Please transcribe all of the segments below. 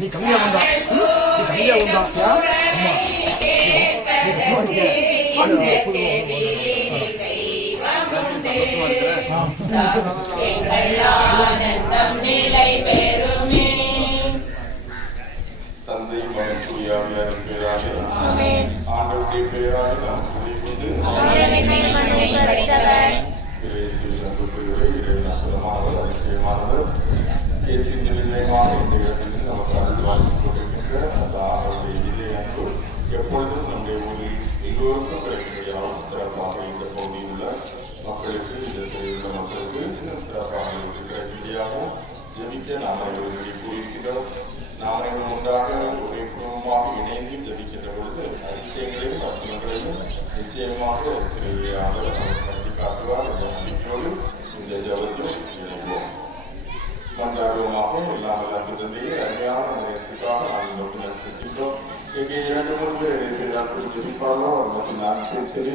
நீ கம்மியா வந்தா நீ கம்மியா வந்தா தந்தை மகன் தூயாவியாரின் பேராலே ஆண்டவருடைய பேராலே நாம் கூறிக்கொண்டு அற்புதமானவர் அதிசயமானவர் இயேசுவின் நிலையமாக இந்த இடத்தில் நமக்கு அருள்வாழ்ந்து கொண்டிருக்கின்ற அந்த ஆண்டவருடைய இதே அன்பு எப்பொழுதும் நம்முடைய ஊரில் எல்லோருக்கும் கிடைக்கும்படியாகவும் சிறப்பாக இந்த பகுதியில் உள்ள மக்களுக்கு இந்த உள்ள மக்களுக்கு இன்னும் சிறப்பாக கிடைக்கும்படியாக ஜெபிக்க நாம் கூறியிருக்கிறோம். நாம் ஒன்றாக ஒரே குடும்பமாக இணைந்து ஜெபிக்கின்ற பொழுது அதிசயங்களையும் அற்புதங்களையும் நிச்சயமாக நடத்தி காட்டுவார் என்ற நம்பிக்கையோடு இந்த ஜெபத்தில் இணைவோம். மன்றாடுவோமாக இல்லாமல் அன்பிருந்தே அருமையான நேரத்துக்காக நாம் நோக்கி நடத்திருக்கின்றோம். இங்கே 2-3 ஜெபிப்பாரோ அல்லது நான் சரி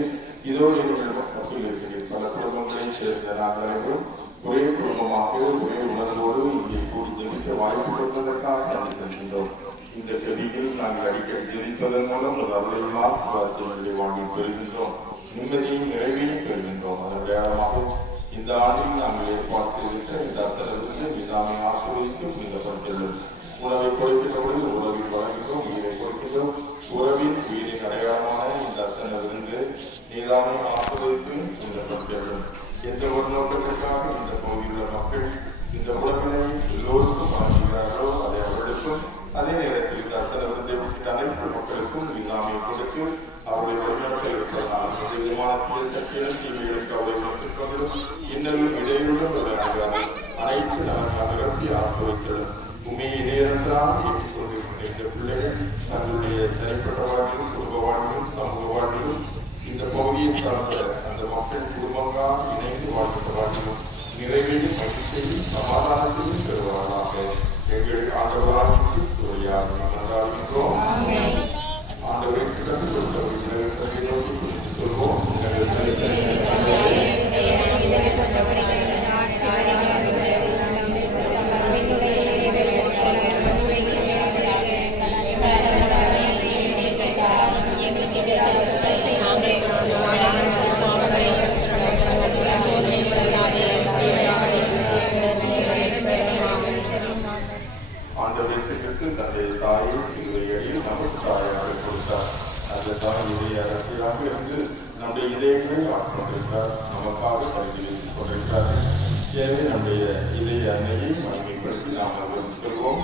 இதோடு பக்கத்தில் இருக்கிறேன். பல குடும்பங்களையும் சேர்ந்த நாங்கள் அனைவரும் ஒரே குடும்பமாக ஒரே உணர்வோடு இங்கே கூடி ஜெபிக்க வாய்ப்பு கொடுப்பதற்காக நாம் செல்கின்றோம். இந்த செவியில் நாங்கள் அடிக்கடி ஜெபிப்பதன் மூலம் ஒரு அருளையும் ஆசீர்வாதத்தை வாங்கி பெறுகின்றோம். நிம்மதியும் நிறைவையும் பெறுகின்றோம். அதன் அடையாளமாக இந்த ஆண்டில் நாங்கள் ஏற்பாடு செய்திருக்கிற இந்த அசரவுக்கு நிதாமை ஆசிர்வதிக்கும் இந்த பட்டியல் உணவை கொடுக்கின்ற பொழுது உறவில் வழங்குகிறோம், உயிரை கொடுக்கின்றோம். உறவின் உயிரின் அடையாளமான இந்த அசன விருந்து நிதாமை ஆசிர்வதிக்கும் இந்த பட்டியல் எந்த ஒரு நோக்கத்திற்காக இந்த பகுதியில் மக்கள் இந்த உணவினை எல்லோருக்கும் வழங்குகிறார்களோ அதை அவர்களுக்கும் அதே நேரத்தில் இந்த அசன விருந்தை விட்டு அனைத்து மக்களுக்கும் நிதாமையை கொடுத்து அவருடைய வழிநடத்தல் விமானத்திய சக்திகள் தீமைகளுக்கு அவரை நோக்கிக்கொண்டும் இன்னலும் இடையிலும் அனைத்து நலன்கள் நிரப்பி ஆசிர்வதித்தலும் உண்மையை இணையரசாக ஏற்றுக்கொண்டிருக்கின்ற பிள்ளைகள் தங்களுடைய தனிப்பட்ட வாழ்விலும் குடும்ப வாழ்விலும் சமூக வாழ்விலும் இந்த பகுதியை சார்ந்த அந்த மக்கள் குடும்பங்களாக இணைந்து வாழ்கின்ற வாழ்விலும் நிறைவையும் மகிழ்ச்சியையும் சமாதானத்தையும் பெறுவார்களாக எங்கள் ஆண்டவராக கிறிஸ்துவையாக கொண்டாடுகின்றோம். ஆண்டவரை நோக்கி சொல்வோம். தன்னுடைய தாயை சிலுவையடியில் நமக்கு தாயாக கொடுத்தார். அந்த தாய் இதய அரசியாக இருந்து நம்முடைய இதயங்களை ஆட்கொண்டிருக்கிறார், நமக்காக பரிசு வீசிக் கொண்டிருக்கிறார். எனவே நம்முடைய இதய அன்னையை மகிமைப்படுத்தி நாம் அவரும் சொல்வோம்.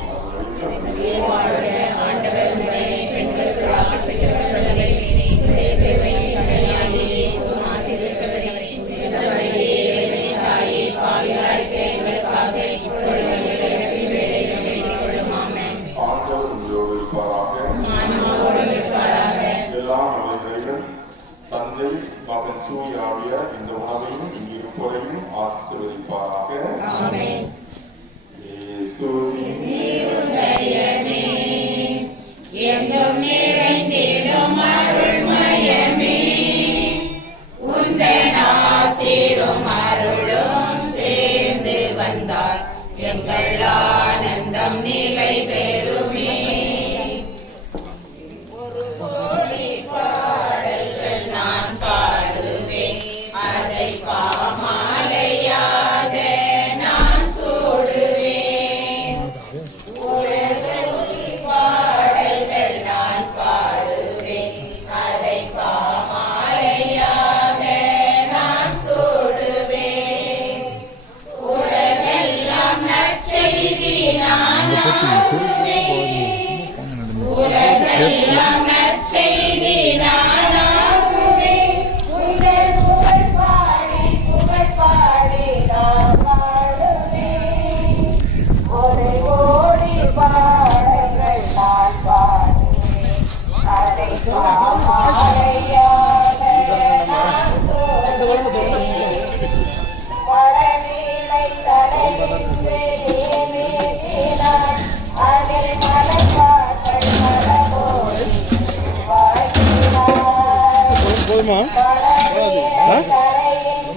தந்தை மகன் தூய ஆவியார் இந்த உணவையும் இங்கிருப்போரையும் ஆசீர்வதிப்பாராக. சேர்ந்து வந்தார் எங்கள் ஆனந்தம் நிலை பெறுமே.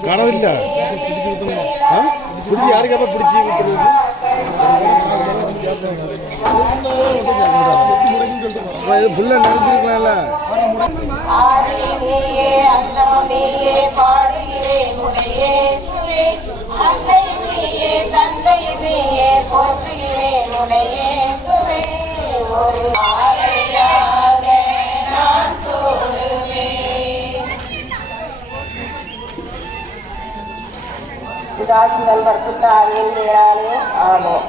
காணவில்லை. பிடிச்சி ஊற்றணும். பிடிச்சி யாருக்கப்பா பிடிச்சி ஊற்றுறது? இது புள்ள நிறைஞ்சிருக்கலாம்ல. பிதாசுதன் பரிசுத்த ஆவியின் பெயராலே ஆமென்.